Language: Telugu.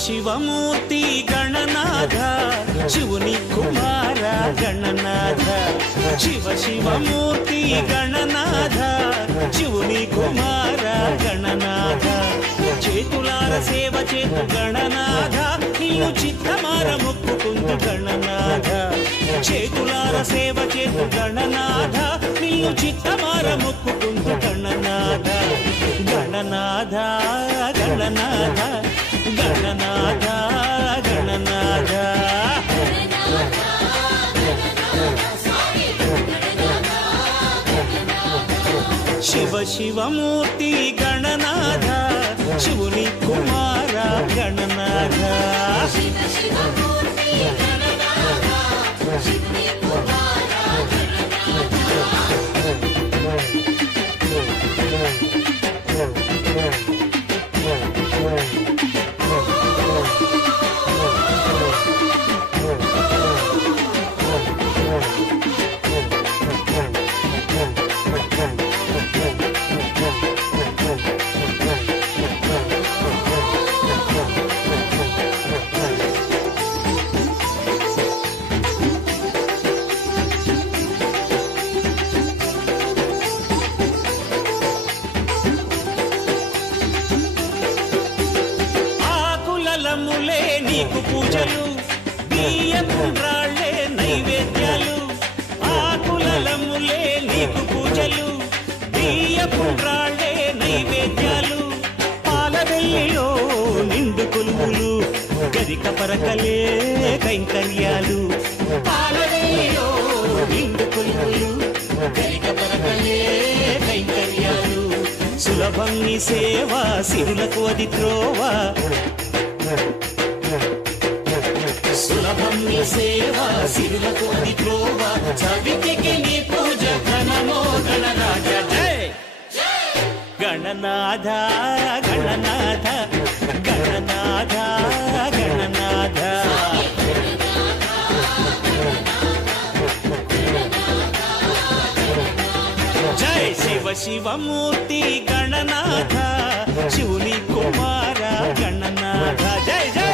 శివమూర్తి గణనాథ శివుని కుమార గణనాథ శివమూర్తి గణనాథ శివుని కుమార గణనాథ చేతులార సేవ చేతు గణనాథ నిన్ను చిత్తమార మొక్కుకుందు గణనాథ చేతులార సేవ చేతు గణనాథ నిన్ను చిత్తమార మొక్కుకుందు గణనాథ గణనాథ గణనాథ గణనాథ గణనాథ శివమూర్తి గణనాథ శివుని కుమార గణనాథ నీకు పూజలు బియ్యపుండ్రాళ్ళే నైవేద్యాలు ఆకులములే నీకు పూజలు బియ్యపుండ్రాళ్ళే నైవేద్యాలు పాలవెల్లిలో నిండు కొలువులు గరిక పరకలే కైంకర్యాలు పాలవెల్లిలో నిండు కొలువులు గరిక పరకలే కైంకర్యాలు సులభం నీ సేవ సిరులకు అది త్రోవ సులభం నీ సేవ సిరులకు అది త్రోవ చవితికి నీ పూజ ఘనమో గణరాజ జై గణనాథ గణనాథ గణనాథ గణనాథ జై శివమూర్తి గణనాథ శివుని కుమార గణనాథ జై జై